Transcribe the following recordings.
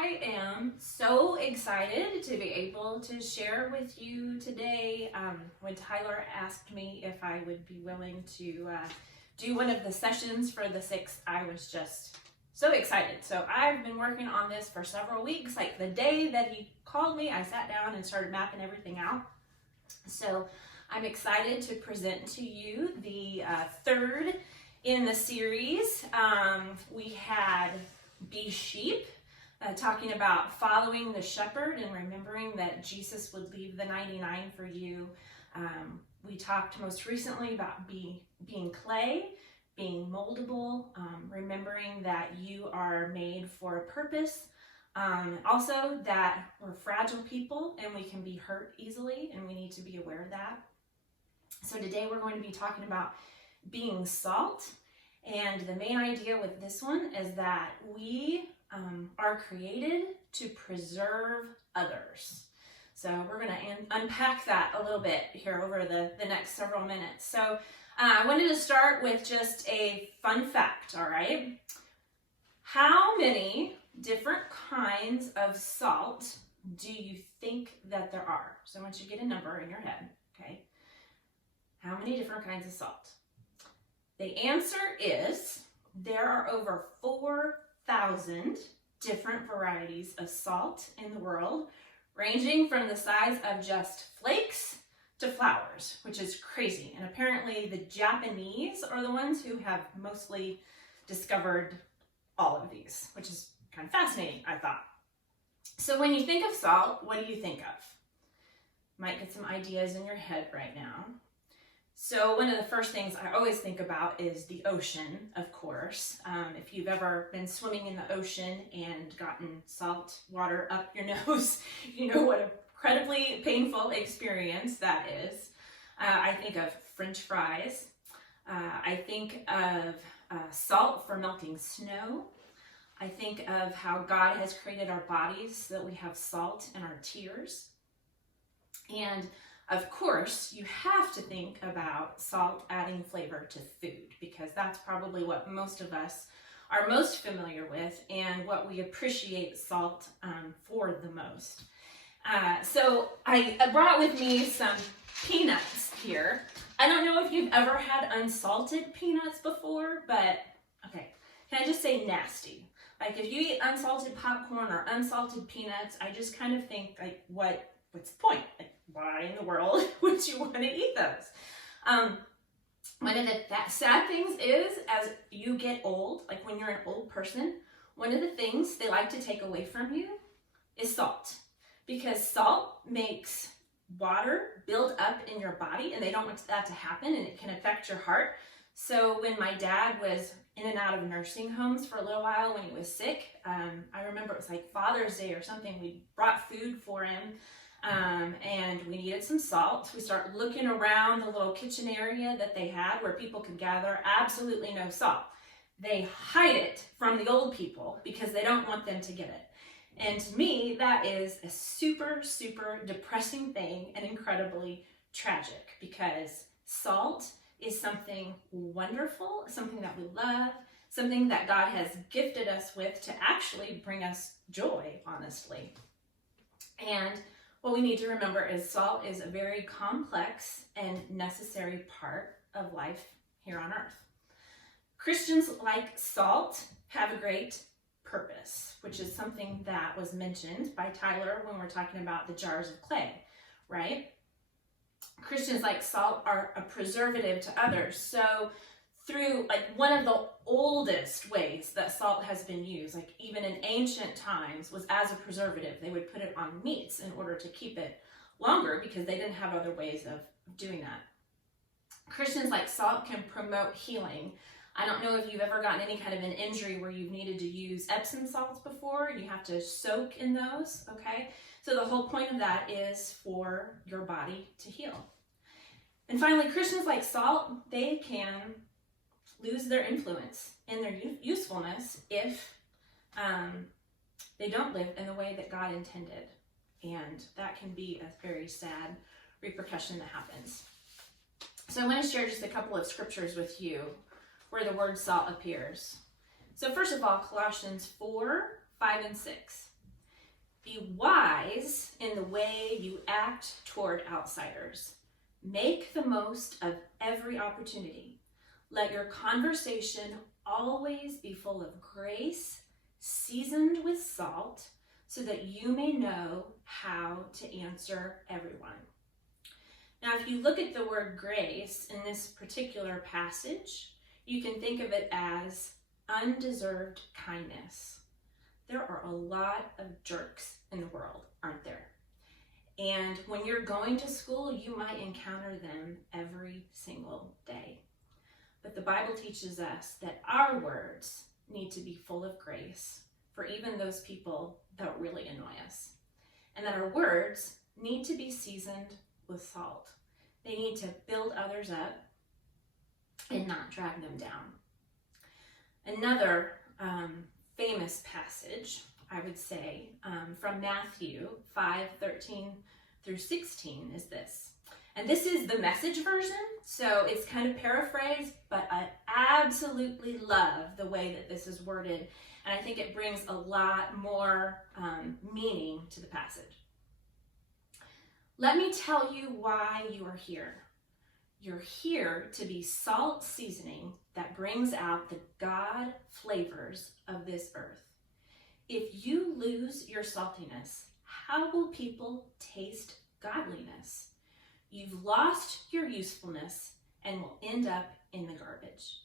I am so excited to be able to share with you today. When Tyler asked me if I would be willing to do one of the sessions for the 6th, I was just so excited. So I've been working on this for several weeks. Like the day that he called me, I sat down and started mapping everything out. So I'm excited to present to you the third in the series. We had Be Sheep, talking about following the shepherd and remembering that Jesus would leave the 99 for you. We talked most recently about being clay, being moldable, remembering that you are made for a purpose. Also that we're fragile people and we can be hurt easily, and we need to be aware of that. So today we're going to be talking about being salt. And the main idea with this one is that we are created to preserve others. So we're going to unpack that a little bit here over the next several minutes. So I wanted to start with just a fun fact, all right? How many different kinds of salt do you think that there are? So I want you to get a number in your head, okay? How many different kinds of salt? The answer is there are over 4,000 different varieties of salt in the world, ranging from the size of just flakes to flowers, which is crazy. And apparently the Japanese are the ones who have mostly discovered all of these, which is kind of fascinating, I thought. So when you think of salt, what do you think of? Might get some ideas in your head right now. So one of the first things I always think about is the ocean, of course. If you've ever been swimming in the ocean and gotten salt water up your nose, you know what an incredibly painful experience that is. I think of French fries. I think of salt for melting snow. I think of how God has created our bodies so that we have salt in our tears. And of course, you have to think about salt adding flavor to food, because that's probably what most of us are most familiar with and what we appreciate salt for the most. So I brought with me some peanuts here. I don't know if you've ever had unsalted peanuts before, but okay, can I just say nasty? Like if you eat unsalted popcorn or unsalted peanuts, I just kind of think like, what's the point? Like, why in the world would you want to eat those? One of the sad things is, as you get old, like when you're an old person, one of the things they like to take away from you is salt. Because salt makes water build up in your body, and they don't want that to happen, and it can affect your heart. So when my dad was in and out of nursing homes for a little while when he was sick, I remember it was like Father's Day or something, we brought food for him. And we needed some salt. We started looking around the little kitchen area that they had where people could gather. Absolutely no salt. They hide it from the old people because they don't want them to get it. And to me, that is a super, super depressing thing and incredibly tragic, because salt is something wonderful, something that we love, something that God has gifted us with to actually bring us joy, honestly. And what we need to remember is salt is a very complex and necessary part of life here on earth. Christians like salt have a great purpose, which is something that was mentioned by Tyler when we're talking about the jars of clay, right? Christians like salt are a preservative to others. So through like one of the oldest ways that salt has been used, like even in ancient times, was as a preservative. They would put it on meats in order to keep it longer because they didn't have other ways of doing that. Christians like salt can promote healing. I don't know if you've ever gotten any kind of an injury where you've needed to use Epsom salts before and you have to soak in those, okay? So the whole point of that is for your body to heal. And finally, Christians like salt, they can lose their influence and their usefulness if they don't live in the way that God intended. And that can be a very sad repercussion that happens. So I want to share just a couple of scriptures with you where the word salt appears. So first of all, Colossians 4, 5, and 6. Be wise in the way you act toward outsiders. Make the most of every opportunity. Let your conversation always be full of grace, seasoned with salt, so that you may know how to answer everyone. Now, if you look at the word grace in this particular passage, you can think of it as undeserved kindness. There are a lot of jerks in the world, aren't there? And when you're going to school, you might encounter them every single day. But the Bible teaches us that our words need to be full of grace for even those people that really annoy us. And that our words need to be seasoned with salt. They need to build others up and not drag them down. Another famous passage, I would say, from Matthew 5:13 through 16 is this. And this is the Message version, so it's kind of paraphrased, but I absolutely love the way that this is worded, and I think it brings a lot more meaning to the passage. Let me tell you why you are here. You're here to be salt seasoning that brings out the God flavors of this earth. If you lose your saltiness, how will people taste godliness? You've lost your usefulness and will end up in the garbage.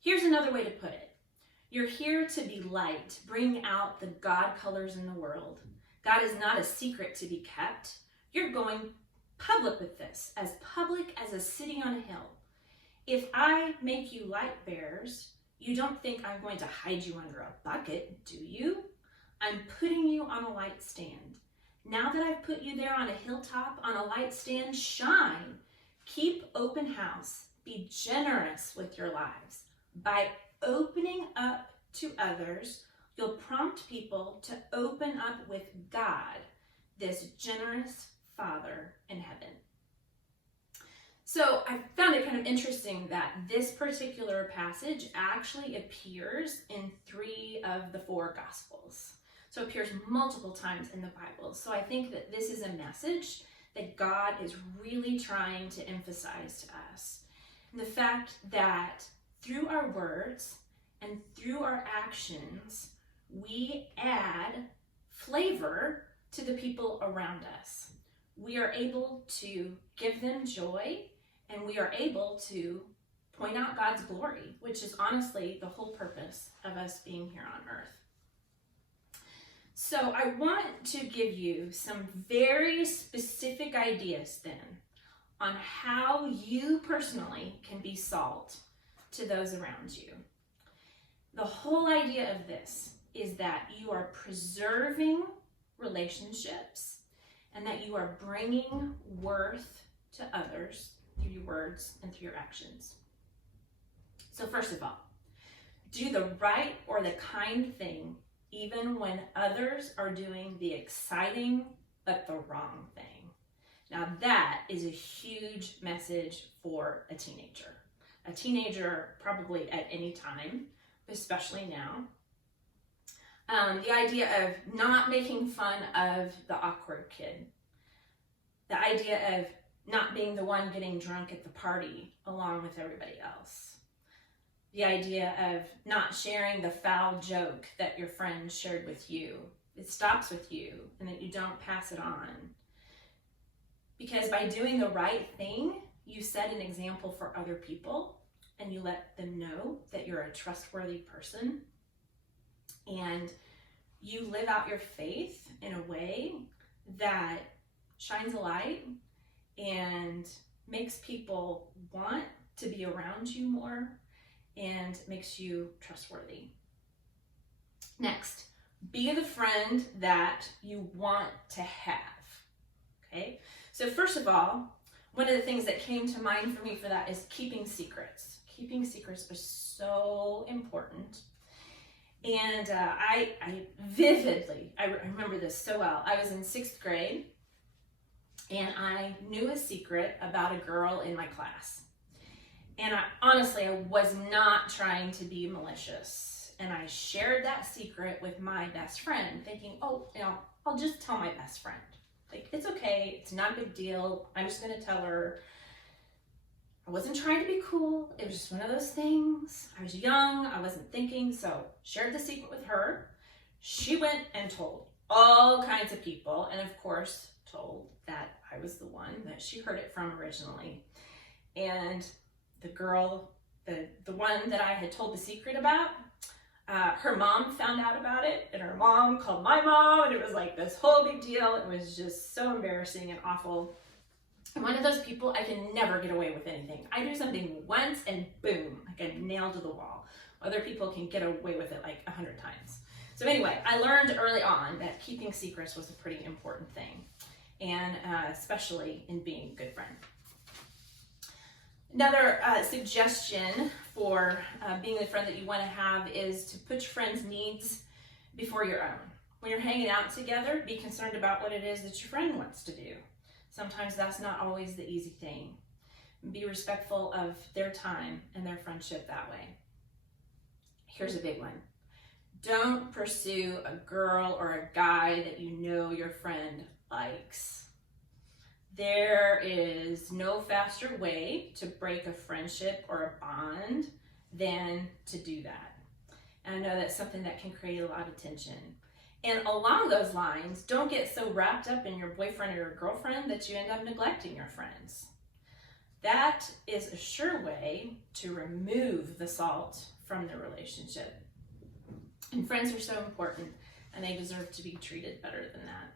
Here's another way to put it. You're here to be light, bring out the God colors in the world. God is not a secret to be kept. You're going public with this, as public as a city on a hill. If I make you light bearers, you don't think I'm going to hide you under a bucket, do you? I'm putting you on a light stand. Now that I've put you there on a hilltop, on a light stand, shine. Keep open house. Be generous with your lives. By opening up to others, you'll prompt people to open up with God, this generous Father in heaven. So I found it kind of interesting that this particular passage actually appears in 3 of the 4 Gospels. So it appears multiple times in the Bible. So I think that this is a message that God is really trying to emphasize to us. And the fact that through our words and through our actions, we add flavor to the people around us. We are able to give them joy, and we are able to point out God's glory, which is honestly the whole purpose of us being here on earth. So I want to give you some very specific ideas then on how you personally can be salt to those around you. The whole idea of this is that you are preserving relationships and that you are bringing worth to others through your words and through your actions. So first of all, do the right or the kind thing even when others are doing the exciting but the wrong thing. Now that is a huge message for a teenager. A teenager probably at any time, especially now. The idea of not making fun of the awkward kid. The idea of not being the one getting drunk at the party along with everybody else. The idea of not sharing the foul joke that your friend shared with you. It stops with you and that you don't pass it on. Because by doing the right thing, you set an example for other people and you let them know that you're a trustworthy person and you live out your faith in a way that shines a light and makes people want to be around you more and makes you trustworthy. Next, be the friend that you want to have, okay? So first of all, one of the things that came to mind for me for that is keeping secrets. Keeping secrets is so important. And I remember this so well. I was in 6th grade and I knew a secret about a girl in my class. And I was not trying to be malicious. and I shared that secret with my best friend, thinking, oh, I'll just tell my best friend. Like, it's okay, it's not a big deal, I'm just gonna tell her. I wasn't trying to be cool, it was just one of those things. I was young, I wasn't thinking, so shared the secret with her. She went and told all kinds of people, and of course told that I was the one that she heard it from originally. And the girl, the one that I had told the secret about, her mom found out about it, and her mom called my mom, and it was like this whole big deal. It was just so embarrassing and awful. I'm one of those people, I can never get away with anything. I do something once and boom, like a nail to the wall. Other people can get away with it like 100 times. So anyway, I learned early on that keeping secrets was a pretty important thing, and especially in being a good friend. Another suggestion for being the friend that you want to have is to put your friend's needs before your own. When you're hanging out together, be concerned about what it is that your friend wants to do. Sometimes that's not always the easy thing. Be respectful of their time and their friendship that way. Here's a big one. Don't pursue a girl or a guy that you know your friend likes. There is no faster way to break a friendship or a bond than to do that. And I know that's something that can create a lot of tension. And along those lines, don't get so wrapped up in your boyfriend or your girlfriend that you end up neglecting your friends. That is a sure way to remove the salt from the relationship. And friends are so important, and they deserve to be treated better than that.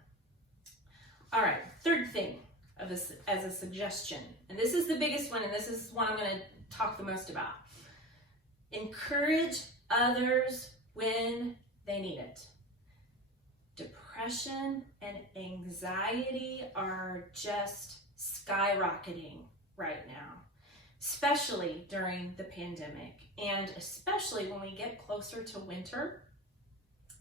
All right, third thing as a suggestion, and this is the biggest one, and this is one I'm going to talk the most about. Encourage others when they need it. Depression and anxiety are just skyrocketing right now, especially during the pandemic, and especially when we get closer to winter.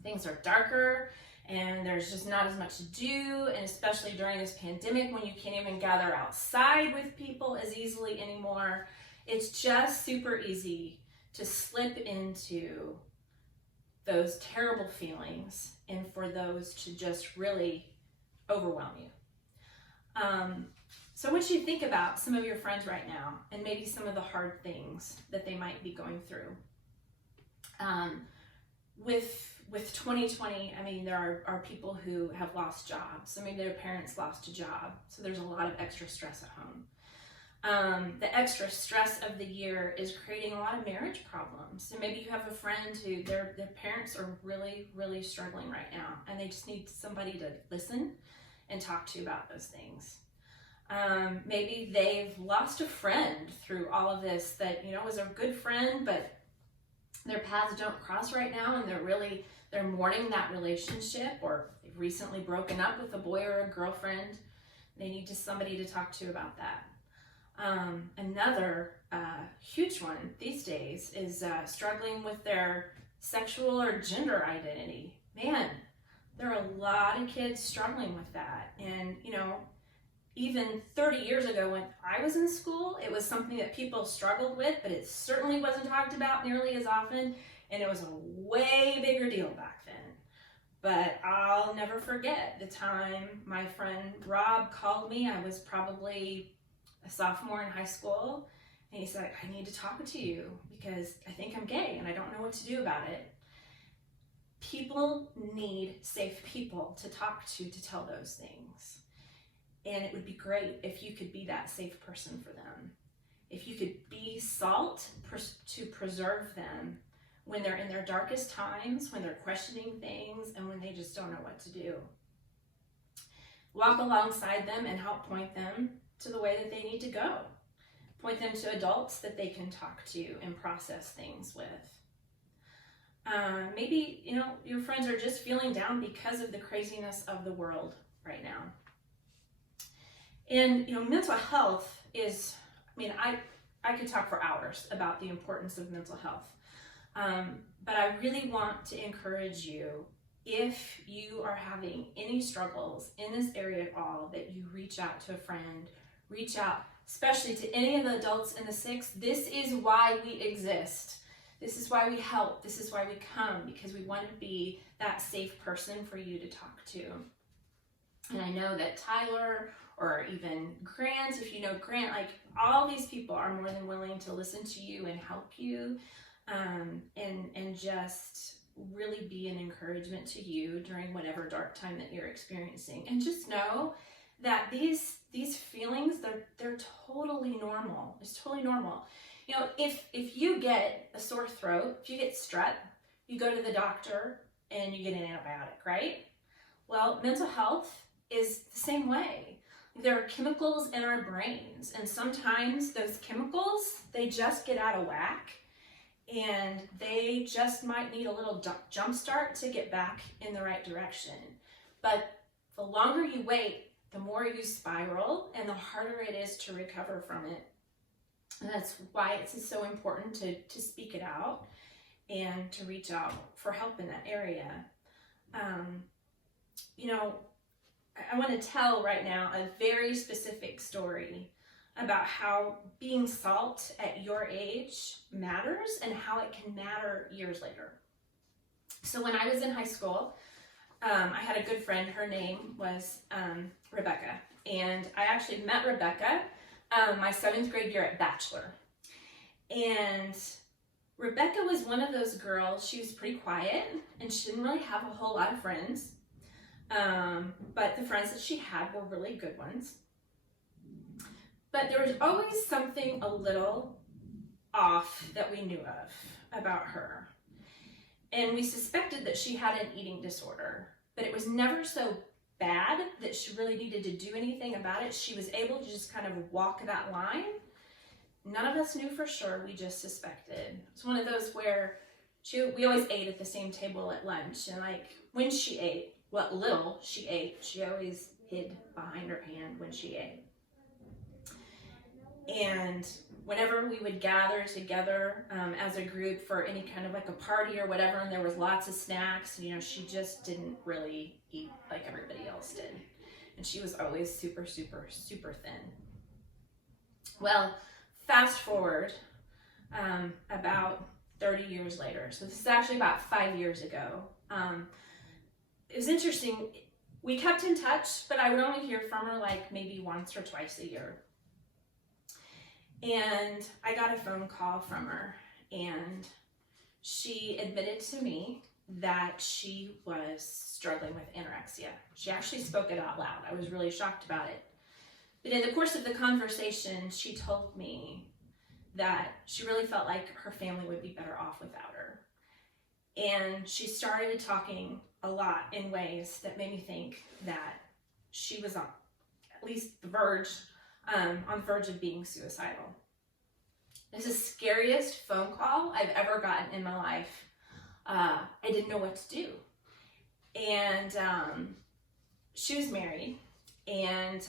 Things are darker and there's just not as much to do, and especially during this pandemic when you can't even gather outside with people as easily anymore, it's just super easy to slip into those terrible feelings and for those to just really overwhelm you. So I want you to think about some of your friends right now and maybe some of the hard things that they might be going through. With 2020, I mean, there are people who have lost jobs. So maybe their parents lost a job. So there's a lot of extra stress at home. The extra stress of the year is creating a lot of marriage problems. So maybe you have a friend who their parents are really, really struggling right now, and they just need somebody to listen and talk to about those things. Maybe they've lost a friend through all of this that, was a good friend, but their paths don't cross right now, and they're mourning that relationship, or they've recently broken up with a boy or a girlfriend. They need somebody to talk to about that. Another huge one these days is struggling with their sexual or gender identity. Man, there are a lot of kids struggling with that. And, even 30 years ago when I was in school, it was something that people struggled with, but it certainly wasn't talked about nearly as often, and it was a way bigger deal back then. But I'll never forget the time my friend Rob called me. I was probably a sophomore in high school, and he said, I need to talk to you because I think I'm gay and I don't know what to do about it. People need safe people to talk to tell those things. And it would be great if you could be that safe person for them. If you could be salt to preserve them when they're in their darkest times, when they're questioning things, and when they just don't know what to do. Walk alongside them and help point them to the way that they need to go. Point them to adults that they can talk to and process things with. Maybe, your friends are just feeling down because of the craziness of the world right now. And, mental health is, I could talk for hours about the importance of mental health. But I really want to encourage you, if you are having any struggles in this area at all, that you reach out to a friend, reach out, especially to any of the adults in the SOCC. This is why we exist. This is why we help. This is why we come, because we want to be that safe person for you to talk to. And I know that Tyler, or even Grant, if you know Grant, like all these people are more than willing to listen to you and help you, and just really be an encouragement to you during whatever dark time that you're experiencing. And just know that these feelings, they're totally normal. It's totally normal. You know, if you get a sore throat, if you get strep, you go to the doctor and you get an antibiotic, right? Well, mental health is the same way. There are chemicals in our brains, and sometimes those chemicals, they just get out of whack, and they just might need a little jump start to get back in the right direction. But the longer you wait, the more you spiral, and the harder it is to recover from it. And that's why it's so important to speak it out and to reach out for help in that area. You know, I want to tell right now a very specific story about how being salt at your age matters and how it can matter years later. So when I was in high school, I had a good friend. Her name was Rebecca, and I actually met Rebecca my 7th grade year at Bachelor. And Rebecca was one of those girls. She was pretty quiet, and she didn't really have a whole lot of friends. But the friends that she had were really good ones. But there was always something a little off that we knew of about her. And we suspected that she had an eating disorder, but it was never so bad that she really needed to do anything about it. She was able to just kind of walk that line. None of us knew for sure, we just suspected. It's one of those where we always ate at the same table at lunch, and like when she ate, what little she ate, she always hid behind her hand when she ate. And whenever we would gather together as a group for any kind of like a party or whatever, and there was lots of snacks, you know, she just didn't really eat like everybody else did. And she was always super, super, super thin. Well, fast forward about 30 years later. So this is actually about 5 years ago. It was interesting. We kept in touch, but I would only hear from her like maybe once or twice a year. And I got a phone call from her, and she admitted to me that she was struggling with anorexia. She actually spoke it out loud. I was really shocked about it. But in the course of the conversation, she told me that she really felt like her family would be better off without her. And she started talking a lot in ways that made me think that she was on at least the verge of being suicidal. This is the scariest phone call I've ever gotten in my life. I didn't know what to do. And she was married, and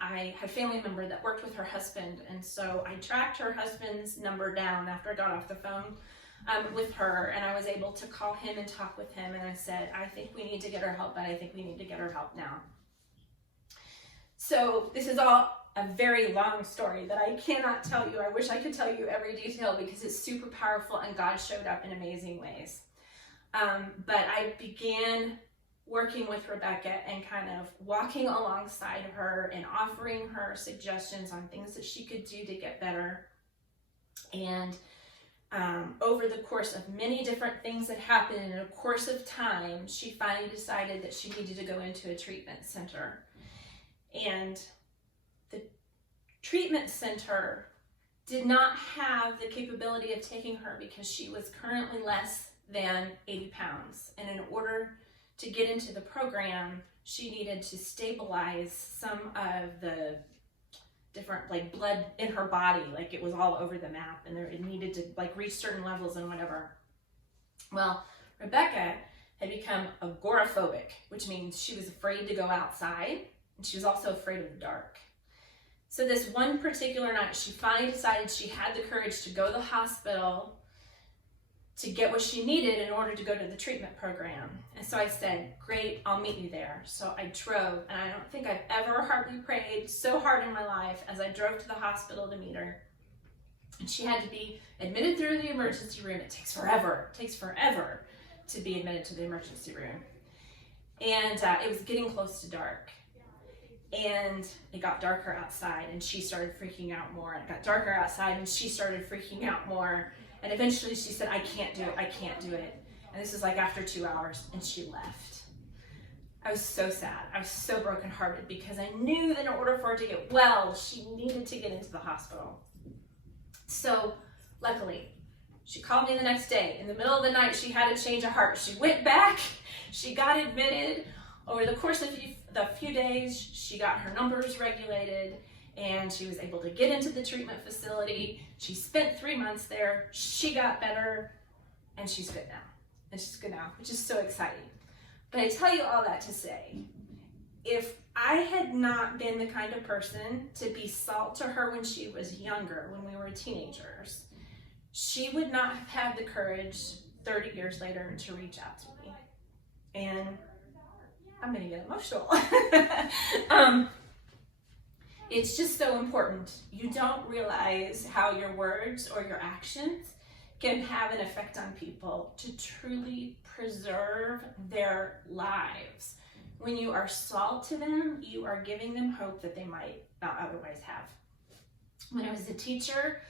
I had a family member that worked with her husband, and so I tracked her husband's number down after I got off the phone with her, and I was able to call him and talk with him, and I said, I think we need to get her help, but I think we need to get her help now. So this is all a very long story that I cannot tell you. I wish I could tell you every detail because it's super powerful and God showed up in amazing ways. But I began working with Rebecca and kind of walking alongside her and offering her suggestions on things that she could do to get better. And over the course of many different things that happened in a course of time, she finally decided that she needed to go into a treatment center. And the treatment center did not have the capability of taking her because she was currently less than 80 pounds. And in order to get into the program, she needed to stabilize some of the different like blood in her body, like it was all over the map, and it needed to like reach certain levels and whatever. Well, Rebecca had become agoraphobic, which means she was afraid to go outside, and she was also afraid of the dark. So this one particular night, she finally decided she had the courage to go to the hospital to get what she needed in order to go to the treatment program. And so I said, great, I'll meet you there. So I drove, and I don't think I've ever hardly prayed so hard in my life as I drove to the hospital to meet her. And she had to be admitted through the emergency room. It takes forever to be admitted to the emergency room. And it was getting close to dark. And it got darker outside, and she started freaking out more. And it got darker outside, and she started freaking out more. And eventually she said, I can't do it. And this is like after 2 hours, and she left. I was so sad. I was so brokenhearted because I knew that in order for her to get well, she needed to get into the hospital. So luckily, she called me the next day. In the middle of the night, she had a change of heart. She went back, she got admitted. Over the course of the few days, she got her numbers regulated, and she was able to get into the treatment facility. She spent 3 months there. She got better, and she's good now. Which is so exciting. But I tell you all that to say, if I had not been the kind of person to be salt to her when she was younger, when we were teenagers, she would not have had the courage 30 years later to reach out to me. And I'm gonna get emotional. It's just so important. You don't realize how your words or your actions can have an effect on people to truly preserve their lives. When you are salt to them, you are giving them hope that they might not otherwise have. When I was a teacher,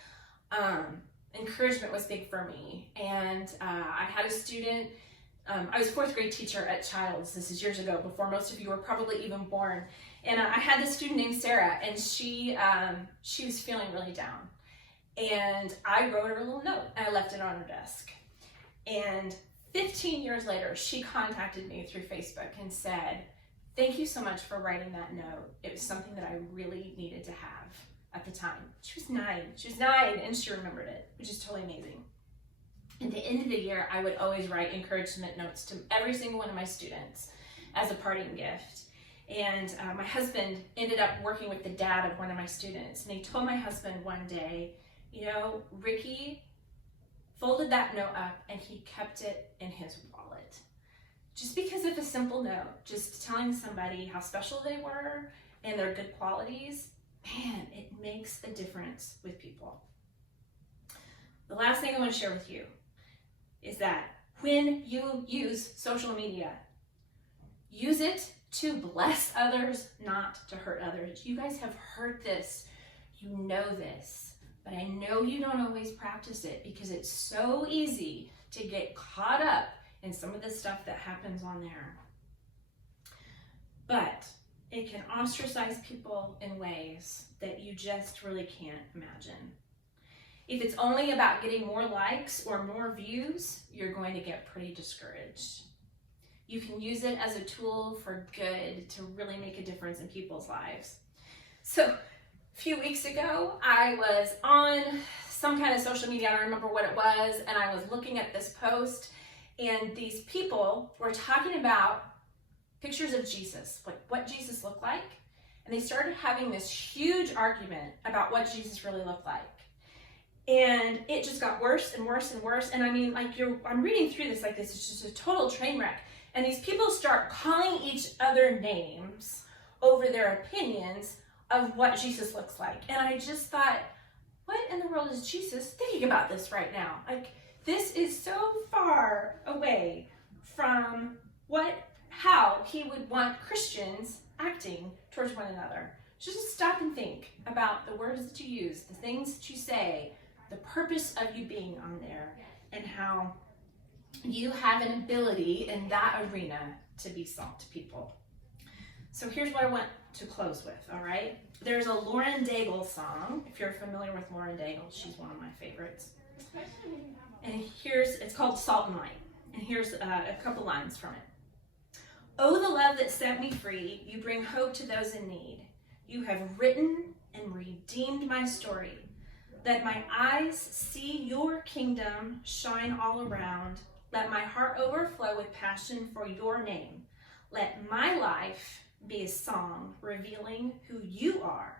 encouragement was big for me. And I had a student, I was a 4th grade teacher at Cataylst. This is years ago, before most of you were probably even born. And I had this student named Sarah, and she was feeling really down. And I wrote her a little note, and I left it on her desk. And 15 years later, she contacted me through Facebook and said, thank you so much for writing that note. It was something that I really needed to have at the time. She was 9, and she remembered it, which is totally amazing. At the end of the year, I would always write encouragement notes to every single one of my students as a parting gift. And my husband ended up working with the dad of one of my students, and he told my husband one day, you know, Ricky folded that note up and he kept it in his wallet. Just because of a simple note, just telling somebody how special they were and their good qualities, man, it makes a difference with people. The last thing I want to share with you is that when you use social media, use it to bless others, not to hurt others. You guys have heard this, you know this. But I know you don't always practice it because it's so easy to get caught up in some of the stuff that happens on there. But it can ostracize people in ways that you just really can't imagine. If it's only about getting more likes or more views, you're going to get pretty discouraged. You can use it as a tool for good to really make a difference in people's lives. So, a few weeks ago, I was on some kind of social media, I don't remember what it was, and I was looking at this post, and these people were talking about pictures of Jesus, like what Jesus looked like, and they started having this huge argument about what Jesus really looked like. And it just got worse and worse and worse, and I mean, like, I'm reading through this like this is just a total train wreck, and these people start calling each other names over their opinions of what Jesus looks like. And I just thought, what in the world is Jesus thinking about this right now? Like, this is so far away from how he would want Christians acting towards one another. Just stop and think about the words that you use, the things that you say, the purpose of you being on there, and how you have an ability in that arena to be salt to people. So here's what I want to close with, all right? There's a Lauren Daigle song. If you're familiar with Lauren Daigle, she's one of my favorites. And it's called Salt and Light. And here's a couple lines from it. Oh, the love that set me free, you bring hope to those in need. You have written and redeemed my story. Let my eyes see your kingdom shine all around. Let my heart overflow with passion for your name. Let my life be a song revealing who you are,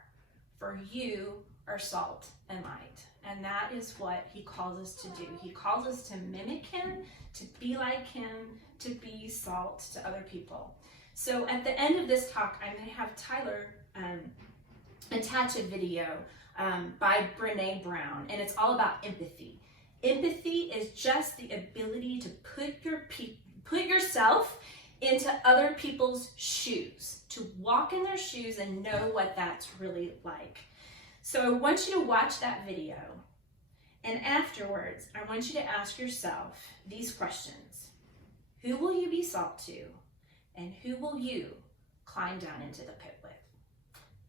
for you are salt and light. And that is what he calls us to do. He calls us to mimic him, to be like him, to be salt to other people. So at the end of this talk, I'm going to have Tyler attach a video by BRene Brown, and it's all about empathy. Empathy is just the ability to put yourself into other people's shoes, to walk in their shoes and know what that's really like. So I want you to watch that video, and afterwards, I want you to ask yourself these questions. Who will you be salt to, and who will you climb down into the pit with?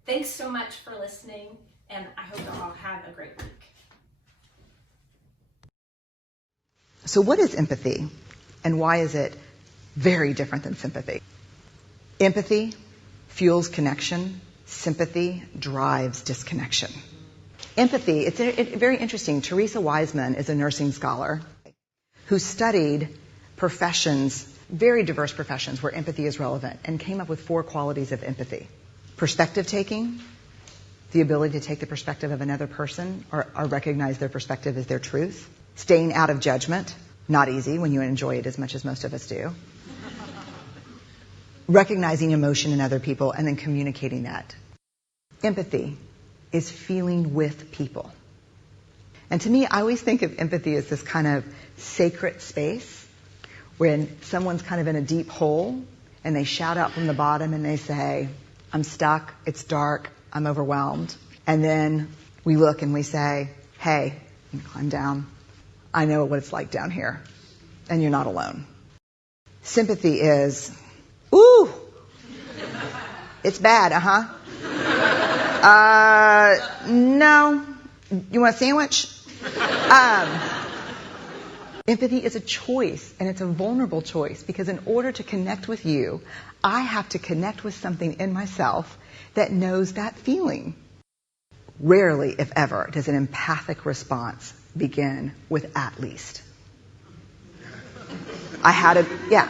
Thanks so much for listening, and I hope you all have a great week. So what is empathy, and why is it very different than sympathy? Empathy fuels connection. Sympathy drives disconnection. Empathy, it's very interesting. Teresa Wiseman is a nursing scholar who studied professions, very diverse professions where empathy is relevant, and came up with 4 qualities of empathy. Perspective taking, the ability to take the perspective of another person or recognize their perspective as their truth. Staying out of judgment, not easy when you enjoy it as much as most of us do. Recognizing emotion in other people and then communicating that. Empathy is feeling with people. And to me, I always think of empathy as this kind of sacred space when someone's kind of in a deep hole and they shout out from the bottom and they say, I'm stuck, it's dark, I'm overwhelmed. And then we look and we say, hey, you climb down. I know what it's like down here, and you're not alone. Sympathy is, ooh, it's bad, no. You want a sandwich? Empathy is a choice, and it's a vulnerable choice, because in order to connect with you, I have to connect with something in myself that knows that feeling. Rarely, if ever, does an empathic response begin with at least. Yeah.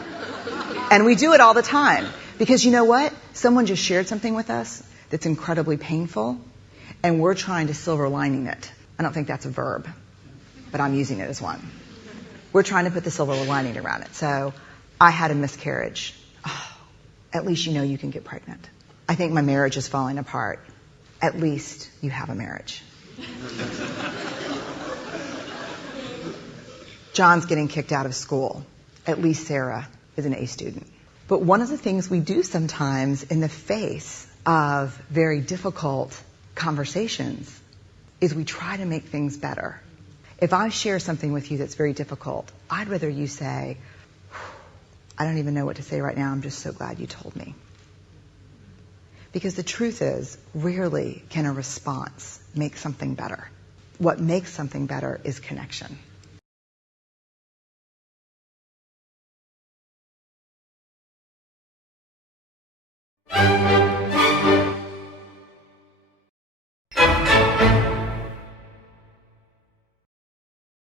And we do it all the time. Because you know what? Someone just shared something with us that's incredibly painful, and we're trying to silver lining it. I don't think that's a verb, but I'm using it as one. We're trying to put the silver lining around it. So, I had a miscarriage. Oh, at least you know you can get pregnant. I think my marriage is falling apart. At least you have a marriage. John's getting kicked out of school. At least Sarah is an A student. But one of the things we do sometimes in the face of very difficult conversations is we try to make things better. If I share something with you that's very difficult, I'd rather you say, I don't even know what to say right now, I'm just so glad you told me. Because the truth is, rarely can a response make something better. What makes something better is connection.